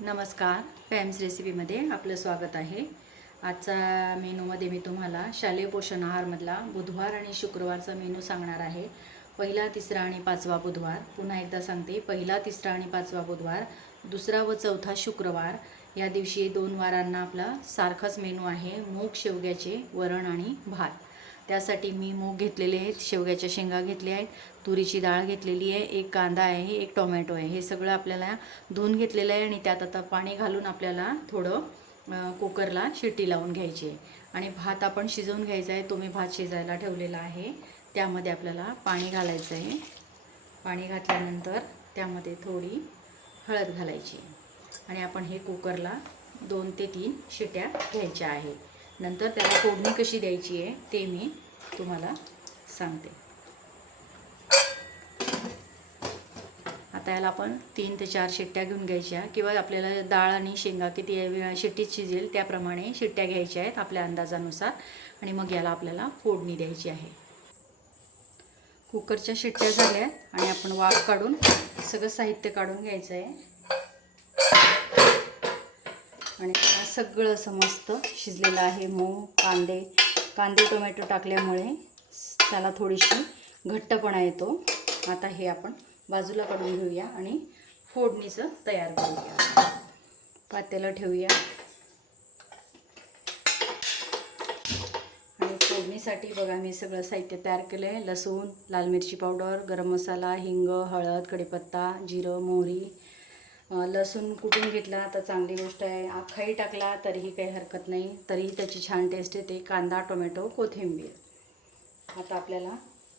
नमस्कार. पॅम्स रेसिपीमध्ये आपलं स्वागत आहे. आजचा मेनूमध्ये मी तुम्हाला शालेय पोषण आहारमधला बुधवार आणि शुक्रवारचा मेनू सांगणार आहे. पहिला तिसरा आणि पाचवा बुधवार. पुन्हा एकदा सांगते. पहिला तिसरा आणि पाचवा बुधवार दुसरा व चौथा शुक्रवार. या दिवशी दोन वारांना आपला सारखाच मेनू आहे. मूग शेवग्याचे वरण आणि भात. त्यासाठी मी मूग घेतलेले आहेत शेवग्याच्या शेंगा घेतल्या आहेत तुरीची डाळ घेतलेली आहे एक कांदा आहे एक टोमॅटो आहे. हे सगळं आपल्याला धुवून घेतलेलं आहे आणि त्यात आता पाणी घालून आपल्याला थोडं कुकरला शिट्टी लावून घ्यायची आहे. आणि भात आपण शिजवून घ्यायचा आहे तो मी भात शिजायला ठेवलेला आहे. त्यामध्ये आपल्याला पाणी घालायचं आहे. पाणी घातल्यानंतर त्यामध्ये थोडी हळद घालायची आणि आपण हे कुकरला दोन ते तीन शिट्या घ्यायच्या आहे नंतर त्याला फोडणी कशी द्यायची आहे ते मी तुम्हाला सांगते. आता याला आपण तीन ते चार शिट्ट्या घेऊन घ्यायच्या किंवा आपल्याला डाळ आणि शेंगा किती वेळा शिट्टीत शिजेल त्याप्रमाणे शिट्ट्या घ्यायच्या आहेत आपल्या अंदाजानुसार आणि मग याला आपल्याला फोडणी द्यायची आहे. कुकरच्या शिट्ट्या झाल्या आणि आपण वाफ काढून सगळं साहित्य काढून घ्यायचं आहे. आणि सगळं असं मस्त शिजलेलं आहे मूग कांदे कांदे टोमॅटो टाकल्यामुळे त्याला थोडीशी घट्टपणा येतो. आता हे आपण बाजूला काढून घेऊया आणि फोडणीचं तयार करूया. पातेलं ठेवूया. आणि फोडणीसाठी बघा मी सगळं साहित्य तयार केलं आहे लसूण लाल मिरची पावडर गरम मसाला हिंग हळद कढीपत्ता जिरं मोहरी लसूण कुटून घेतला तर चांगली गोष्ट आहे. अख्खाही टाकला तरीही काही हरकत नाही. तरीही त्याची छान टेस्ट येते. कांदा टोमॅटो कोथिंबीर. आता आपल्याला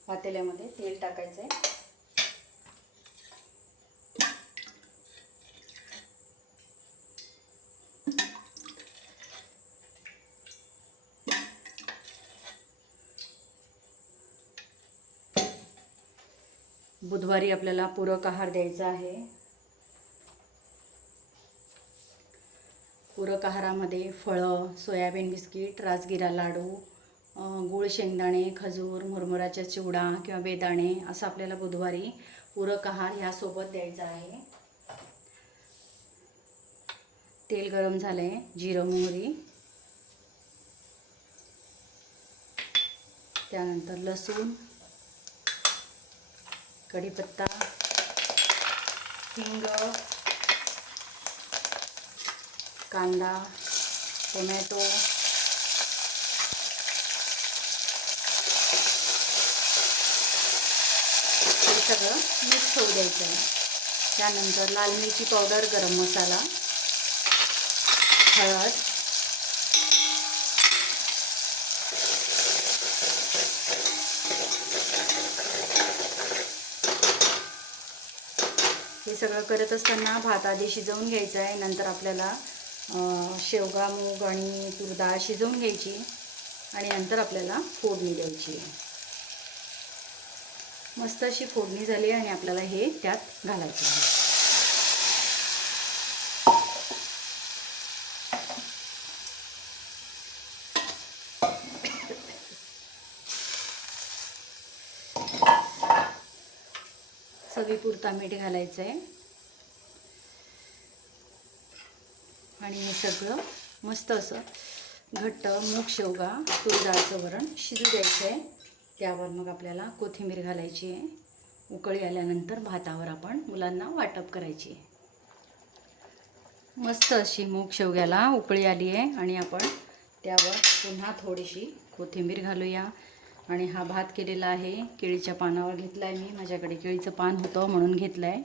पातेल्यामध्ये तेल टाकायचं आहे बुधवारी आपल्याला पूरक आहार द्यायचा आहे. पूरक आहारामध्ये फळं सोयाबीन बिस्किट राजगिरा लाडू गूळ शेंगदाणे खजूर मुरमुराच्या चिवडा किंवा बेदाणे असं आपल्याला बुधवारी पूरक आहार ह्यासोबत द्यायचा आहे. तेल गरम झालं आहे जिरं मोहरी. त्यानंतर लसूण कढीपत्ता हिंग कांदा टोमॅटो. हे सगळं मिक्स होऊ द्यायचं. आहे त्यानंतर लाल मिरची पावडर गरम मसाला हळद. हे सगळं करत असताना भात आधी शिजवून घ्यायचा आहे. नंतर आपल्याला शेवगा मूग आणि तूर डाळ शिजवून घ्यायची आणि नंतर आपल्याला फोडणी द्यायची. मस्त अशी फोडणी झाली आणि आपल्याला हे त्यात घालायचं आहे. चवीपुरता मीठ घालायचं आहे आणि हे सगळं मस्त असं घट्ट मूग शेवगा तुळजाचं वरण शिजू द्यायचं आहे त्यावर मग आपल्याला कोथिंबीर घालायची आहे. उकळी आल्यानंतर भातावर आपण मुलांना वाटप करायची आहे. मस्त अशी मूग शेवग्याला उकळी आली आहे आणि आपण त्यावर पुन्हा थोडीशी कोथिंबीर घालूया. आणि हा भात केलेला आहे. केळीच्या पानावर घेतला आहे मी. माझ्याकडे केळीचं पान होतं म्हणून घेतलं आहे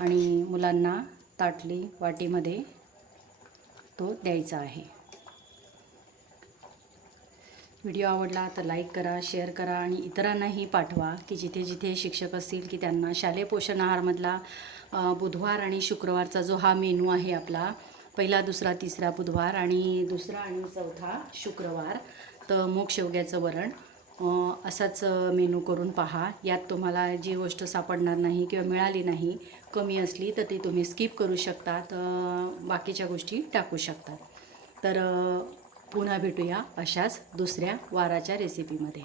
आणि मुलांना ताटली वाटीमध्ये तो द्यायचा आहे. व्हिडिओ आवडला तर लाईक करा शेअर करा आणि इतरांनाही पाठवा की जिथे जिथे शिक्षक असतील की त्यांना शालेय पोषण आहारमधला बुधवार आणि शुक्रवारचा जो हा मेनू आहे आपला पहिला दुसरा तिसरा बुधवार आणि दुसरा आणि चौथा शुक्रवार तर मूग शेवग्याचं वरण. असाच मेनू करून पहा. यात तुम्हाला जी गोष्ट सापडणार नाही किंवा मिळाली नाही कमी असली तर ती तुम्ही स्किप करू शकता तर बाकीच्या गोष्टी टाकू शकता तर पुन्हा भेटूया अशाच दुसऱ्या वाराच्या रेसिपीमध्ये